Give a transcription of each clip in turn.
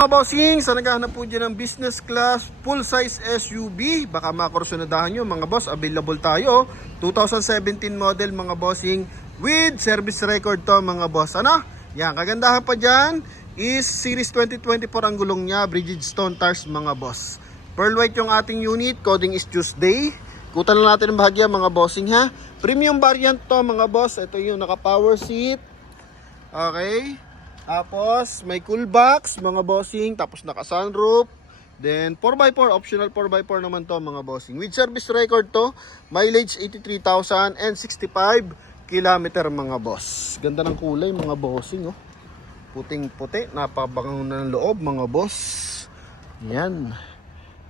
Mga bossing, sa naghahanap po dyan ng business class, full size SUV, baka makursunadahan nyo mga boss, available tayo. 2017 model mga bossing, with service record to mga boss. Ano? Yan, kagandahan pa dyan is Series 2024 ang gulong nya, Bridgestone tires mga boss. Pearl white yung ating unit, coding is Tuesday. Kutan lang natin ang bahagya mga bossing ha. Premium variant to mga boss, ito yung naka power seat. Okay. Tapos may cool box mga bossing, tapos naka sunroof. Then 4x4, optional 4x4 naman to mga bossing. With service record to, mileage 83,000 and 65 kilometer mga boss. Ganda ng kulay mga bossing oh. Puting-puti, napabango na ng loob mga boss. Yan.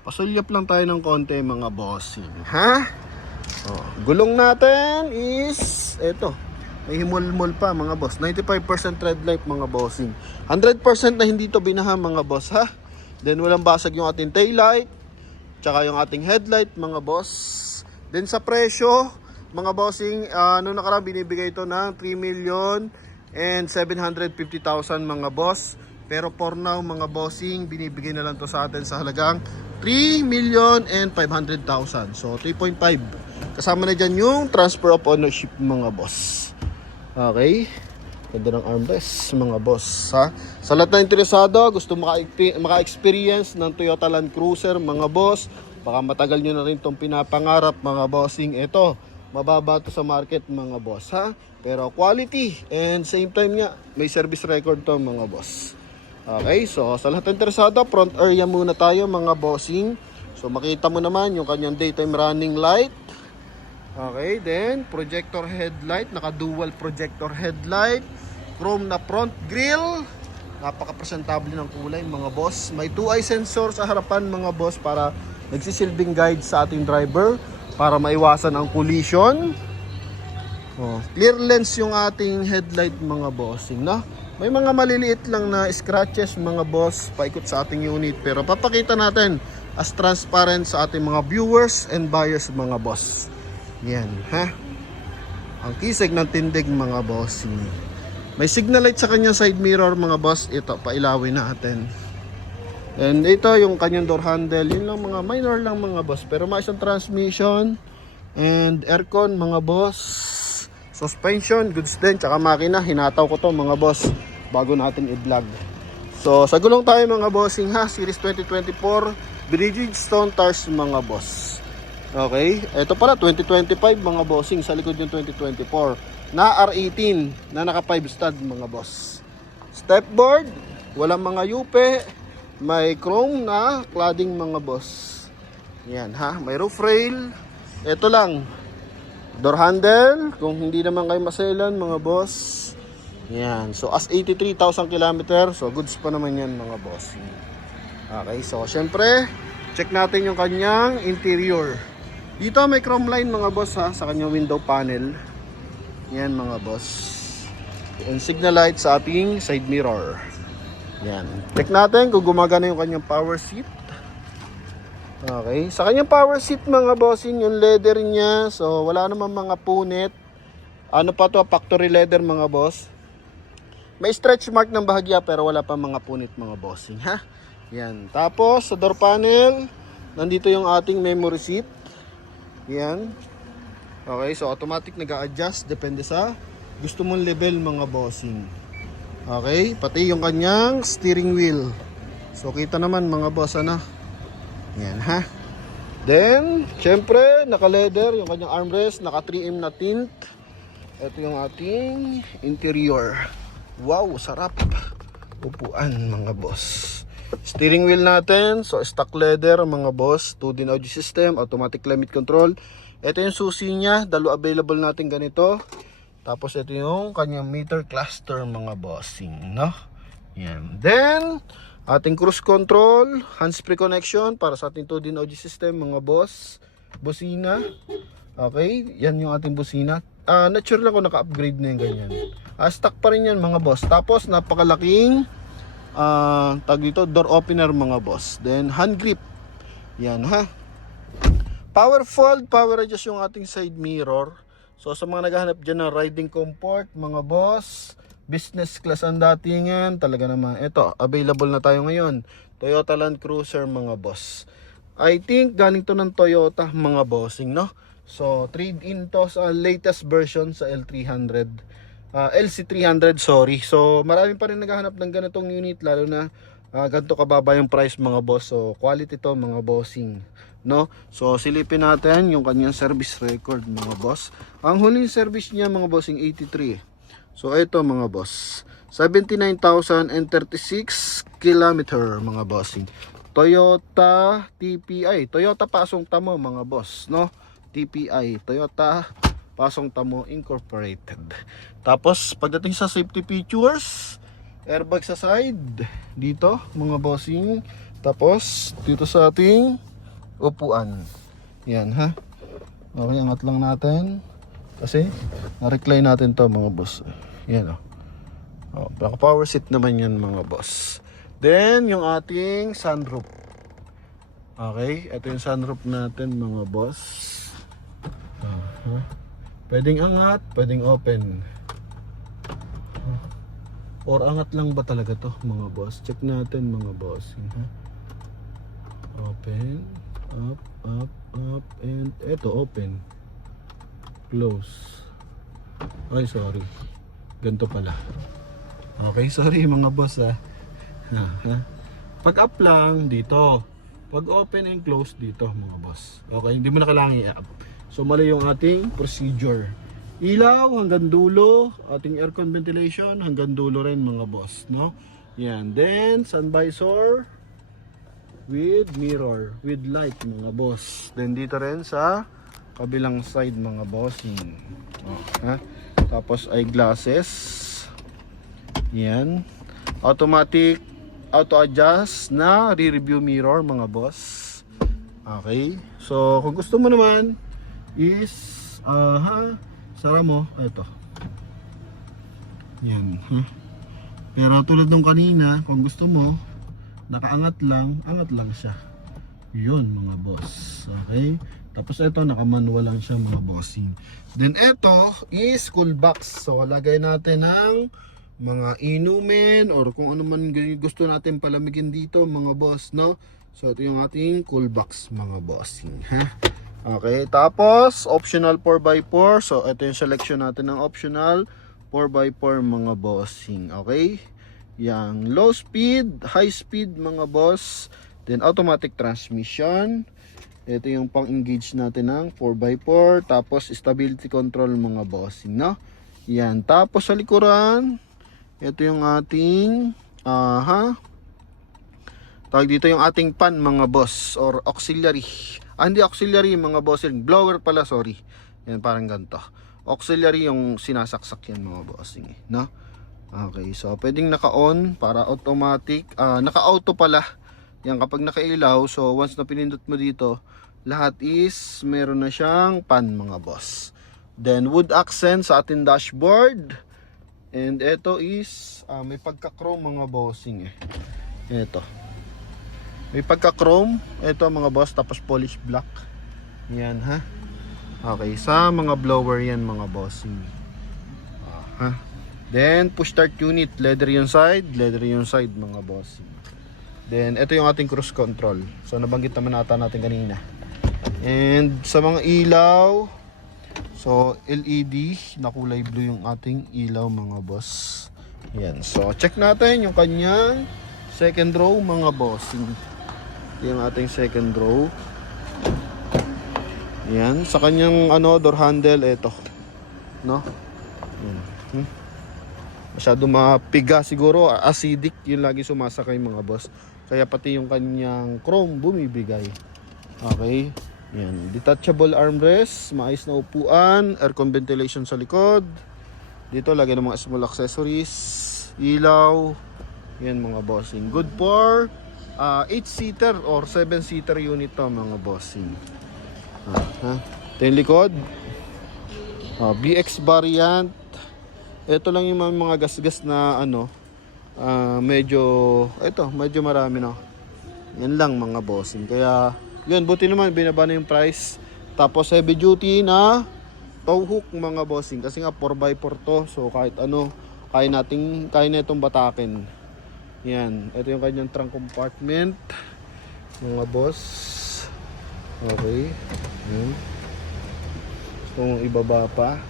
Pasulyap lang tayo ng konti mga bossing, ha? Oh, gulong natin is eto. May himul-mul pa mga boss. 95% red light mga bossing. 100% na hindi to binaha mga boss ha. Then walang basag yung ating tail light, tsaka yung ating headlight mga boss. Then sa presyo mga bossing, noong nakaraan binibigay ito ng 3,750,000 mga boss. Pero for now mga bossing, binibigay na lang to sa atin sa halagang 3,500,000. So 3.5. Kasama na dyan yung transfer of ownership mga boss. Okay, ganda ng armrest mga boss ha. Sa lahat na interesado, gusto maka-experience ng Toyota Land Cruiser mga boss, baka matagal nyo na rin itong pinapangarap mga bossing. Ito, mababa to sa market mga boss ha, pero quality and same time nga may service record to mga boss. Okay, so sa lahat na interesado, front area muna tayo mga bossing. So makita mo naman yung kanyang daytime running light. Okay, then projector headlight, naka dual projector headlight, chrome na front grille, napaka-presentable ng kulay mga boss. May 2-eye sensor sa harapan mga boss para nagsisilbing guide sa ating driver para maiwasan ang collision. Oh, clear lens yung ating headlight mga bossing, no? May mga maliliit lang na scratches mga boss paikot sa ating unit, pero papakita natin as transparent sa ating mga viewers and buyers mga boss. Yan, ha? Ang kisig ng tindig mga boss. May signal light sa kanyang side mirror mga boss. Ito, pailawin natin. And ito yung kanyang door handle. Yun lang mga minor lang mga boss. Pero may isang transmission and aircon mga boss. Suspension, goods din. Tsaka makina, hinataw ko to mga boss bago natin i-vlog. So, sa gulong tayo mga bossing ha. Series 2024 Bridgestone tires mga boss. Okay, ito pala 2025 mga bossing, sa likod yung 2024 na R18 na naka 5 stud mga boss. Stepboard, walang mga yupe, may chrome na cladding mga boss. Yan ha, may roof rail. Ito lang, door handle, kung hindi naman kayo maselan mga boss. Yan, so as 83,000 km, so goods pa naman yan mga boss. Okay, so syempre check natin yung kanyang interior. Dito may chrome line mga boss ha, sa kanyang window panel. Yan mga boss. And signal light sa ating side mirror. Yan. Check natin kung gumagana yung kanyang power seat. Okay. Sa kanyang power seat mga bossing, yung leather niya. So wala namang mga punit. Ano pa to? Factory leather mga boss. May stretch mark ng bahagya pero wala pa mga punit mga bossing ha. Yan. Tapos sa door panel, nandito yung ating memory seat. Yan. Okay, so automatic nag-a-adjust depende sa gusto mong level mga bossing. Okay, pati yung kanyang steering wheel. So kita naman mga boss ano. Yan ha. Then, syempre, naka-leather yung kanyang armrest, naka 3M na tint. Ito yung ating interior. Wow, sarap. Upuan mga boss. Steering wheel natin, so stock leather mga boss, 2-din audio system, automatic climate control. Ito yung susi niya, dalo available natin ganito. Tapos ito yung kanyang meter cluster mga bossing, no? Yan. Then, ating cruise control, hands-free connection para sa ating 2-din audio system mga boss. Busina. Okay, yan yung ating busina. Natural lang kung naka-upgrade na yung ganyan. Stock pa rin yan mga boss. Tapos napakalaking tag dito, door opener mga boss. Then hand grip. Yan ha. Power fold, power adjust yung ating side mirror. So sa mga naghahanap dyan ng riding comfort mga boss, business class ang datingan. Talaga naman. Ito, available na tayo ngayon. Toyota Land Cruiser mga boss. I think galing to ng Toyota mga bossing, no? So, trade-in to sa latest version sa L300. LC300, sorry. So, marami pa rin naghahanap ng ganitong unit, lalo na ganito kababa yung price mga boss. So, quality to mga bossing, no? So, silipin natin yung kanyang service record mga boss. Ang huling service niya mga bossing 83. So, ito mga boss. 79,036 kilometer mga bossing. Toyota TPI. Toyota Pasong Tamo mga boss, no? TPI. Toyota Pasong Tamo Incorporated. Tapos, pagdating sa safety features, airbag sa side. Dito, mga bossing. Tapos, dito sa ating upuan. Yan, ha? Okay, angat lang natin. Kasi, na-recline natin to mga boss. Yan, oh. Power seat naman yan mga boss. Then, yung ating sunroof. Okay, ito yung sunroof natin mga boss. Pwedeng angat, pwedeng open. Or angat lang ba talaga to mga boss? Check natin mga boss. Open, up, and eto open. Close. Ay, sorry. Ganito pala. Okay, sorry mga boss Pag up lang dito. Pag open and close dito mga boss. Okay, hindi mo na kailangan i-up. So mali yung ating procedure. Ilaw hanggang dulo, ating aircon ventilation hanggang dulo rin mga boss, no? Yan, then sun visor with mirror, with light mga boss. Then dito rin sa kabilang side mga boss. Tapos eyeglasses. Yan. Automatic auto adjust na re-review mirror mga boss. Okay. So kung gusto mo naman is sara mo ito. Yan, Pero tulad nung kanina, kung gusto mo nakaangat lang, angat lang siya. Yun mga boss. Okay? Tapos ito naka-manual lang siya mga bossing. Then ito is cool box. So lagay natin ng mga inumin or kung ano man gusto natin palamigin dito mga boss, no? So ito yung ating cool box mga bossing, Okay, tapos optional 4x4. So ito yung selection natin ng optional 4x4 mga bossing. Okay, yang low speed, high speed mga boss. Then automatic transmission. Ito yung pang engage natin ng 4x4. Tapos stability control mga bossing, no? Yan, tapos sa likuran ito yung ating tawag dito yung ating pan mga boss or auxiliary. Hindi auxiliary mga boss, blower pala, sorry. Yan parang ganito. Auxiliary yung sinasaksak yan mga bossing, no? Okay, so pwedeng naka-on para automatic, naka-auto pala. Yan kapag nakailaw, so once na pinindot mo dito, lahat is meron na siyang pan mga boss. Then wood accent sa ating dashboard. And ito is may pagka-chrome mga bossing Ito. May pagka-chrome, ito mga boss, tapos polish black. Yan Okay, sa mga blower yan mga bossing. Then push start unit, leather yung side mga bossing. Then ito yung ating cruise control. So nabanggit naman natin kanina. And sa mga ilaw, so LED na kulay blue yung ating ilaw mga boss. Yan. So check natin yung kanyang second row mga bossing. Yung ating second row. Yan, sa kanyang door handle ito. No? Yan. Masyado mapiga siguro, acidic yung lagi sumasakay mga boss. Kaya pati yung kanyang chrome bumibigay. Okay? Yan, detachable armrest, maayos na upuan, aircon ventilation sa likod. Dito lagay ng mga small accessories, ilaw. Yan mga bossing. Good for 8-seater or 7-seater unit to mga bossing. Ito yung likod. BX variant. Ito lang yung mga gas-gas na medyo marami, no. Yan lang mga bossing. Kaya yun, buti naman binaba na yung price. Tapos heavy duty na tow hook mga bossing. Kasi nga 4x4 to. So kahit kaya na itong batakin. Yan, ito yung kanyang trunk compartment, mga boss. Okay, yan. Gusto mong ibaba pa.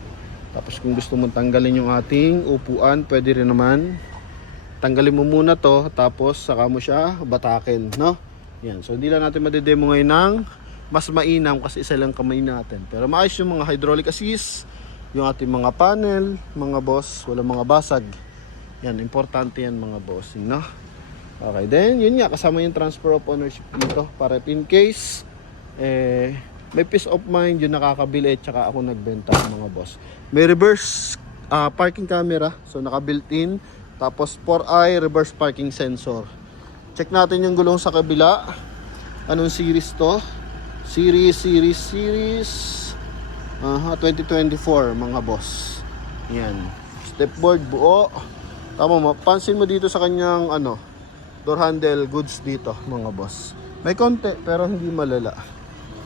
Tapos kung gusto mong tanggalin yung ating upuan, pwede rin naman. Tanggalin mo muna to, tapos saka mo siya batakin, no? Yan, so hindi lang natin madedemo ngayon ng mas mainam kasi isa lang kamay natin. Pero maayos yung mga hydraulic assist, yung ating mga panel, mga boss, walang mga basag. Yan, importante yan mga bossing, no? Okay, then yun nga, kasama yung transfer of ownership dito para in case may peace of mind yung nakakabili at saka ako nagbenta mga boss. May reverse parking camera, so naka built-in. Tapos 4i reverse parking sensor. Check natin yung gulong sa kabila. Anong series to? Series 2024 mga boss. Yan. Stepboard buo. Tama mo, pansin mo dito sa kanyang door handle goods dito mga boss. May konti pero hindi malala.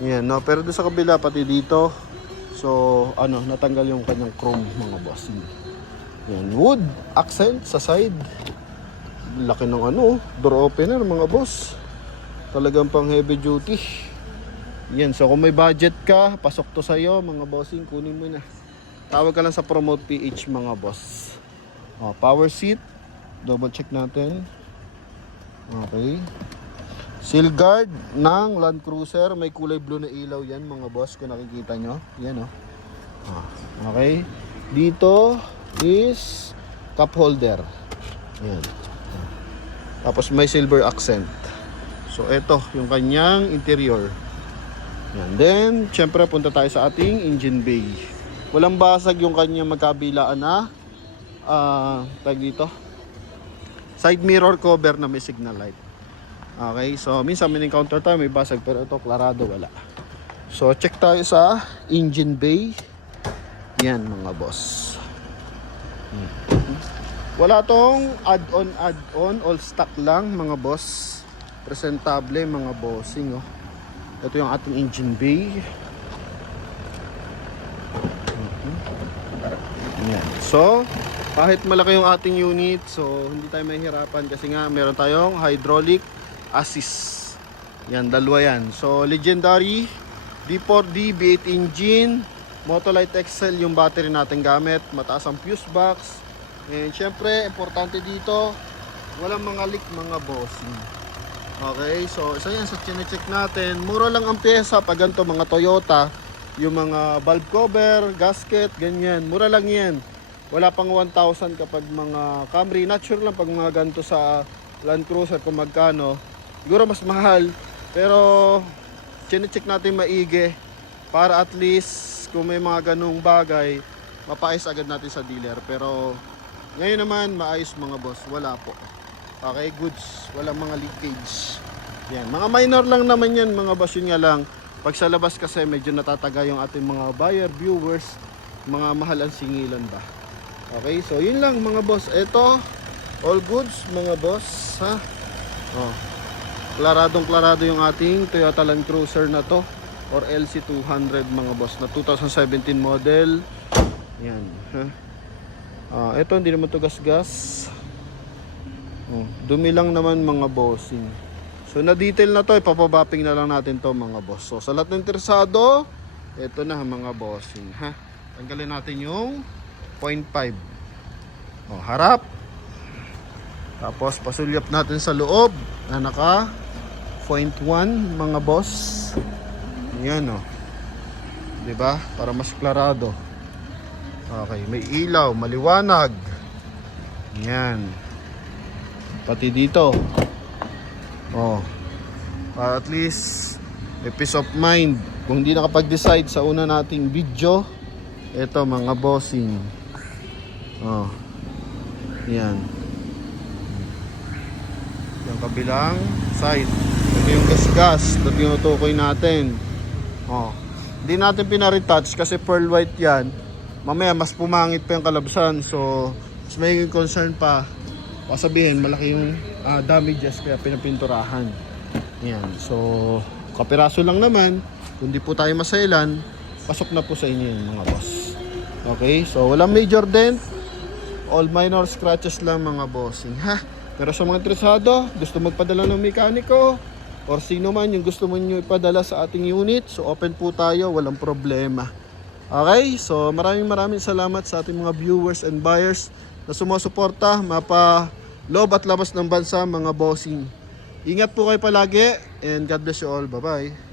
Yan, no? Pero doon sa kabila pati dito. So, natanggal yung kanyang chrome mga boss. Yan, wood accent sa side. Laki ng door opener mga boss. Talagang pang heavy duty. Yan, so kung may budget ka, pasok to sa'yo mga bossing, kunin mo na. Tawag ka lang sa Promote PH mga boss. Power seat, double check natin. Okay. Seal guard ng Land Cruiser, may kulay blue na ilaw yan mga boss kung nakikita nyo. Yan okay. Dito is cup holder. Yan. Tapos may silver accent. So ito yung kanyang interior. Yan. Then syempre punta tayo sa ating engine bay. Walang basag yung kanyang magkabilaan na tag dito. Side mirror cover na may signal light. Okay, so minsan may encounter tayo may basag pero ito klarado wala. So check tayo sa engine bay. Yan mga boss. Wala tong add-on, all stock lang mga boss. Presentable mga bossing Ito yung ating engine bay. Yan. So kahit malaki yung ating unit, so hindi tayo mahihirapan kasi nga meron tayong hydraulic assist. Yan, dalawa yan. So legendary D4D V8 engine, Motolite XL yung battery natin gamit, mataas ang fuse box. And syempre, importante dito, walang mga leak mga bossing. Okay, so isa yan sa chinecheck natin. Mura lang ang pyesa pag ganito mga Toyota, yung mga valve cover, gasket, ganyan. Mura lang yan. Wala pang 1,000 kapag mga Camry. Not sure lang pag mga ganito sa Land Cruiser kung magkano. Siguro mas mahal. Pero chinecheck natin maigi para at least kung may mga ganung bagay, mapaayos agad natin sa dealer. Pero ngayon naman maayos mga boss. Wala po. Okay, goods. Walang mga leakage. Yan. Mga minor lang naman yan mga boss. Yun nga lang. Pag sa labas kasi medyo natataga yung ating mga buyer, viewers. Mga mahal ang singilan ba. Okay, so yun lang mga boss. Ito, all goods mga boss. Ha? Klaradong-klarado yung ating Toyota Land Cruiser na to. Or LC200 mga boss. Na 2017 model. Yan. Ha? Ito, hindi naman to gas-gas. Dumi lang naman mga bossing. So na-detail na to, ipapabapping na lang natin to mga boss. So sa lahat ng interesado, ito na mga bossing. Ha? Tanggalin natin yung 0.5. Harap. Tapos pasulyap natin sa loob na naka 0.1 mga boss. Yan 'Di ba? Para mas klarado. Okay, may ilaw, maliwanag. Yan. Pati dito. Para at least may peace of mind. Kung hindi nakapag-decide sa una nating video, ito mga bossing. Yan. Yung kabilang side. Ito yung gas-gas na tinutukoy natin. Hindi natin pina-retouch kasi pearl white yan. Mamaya mas pumangit pa yung kalabsan. So, mas may concern pa. Sabihin, malaki yung damages kaya pinapinturahan. Yan. So, kapiraso lang naman. Kung di po tayo masailan, pasok na po sa inyo yung mga boss. Okay? So, walang major dent. all minor scratches lang mga bossing ha. Pero sa mga interesado, gusto magpadala ng mekaniko or sino man yung gusto mo nyo ipadala sa ating unit, so open po tayo, walang problema. Okay, so maraming salamat sa ating mga viewers and buyers na sumusuporta mapa loob at labas ng bansa mga bossing. Ingat po kayo palagi and God bless you all. Bye bye.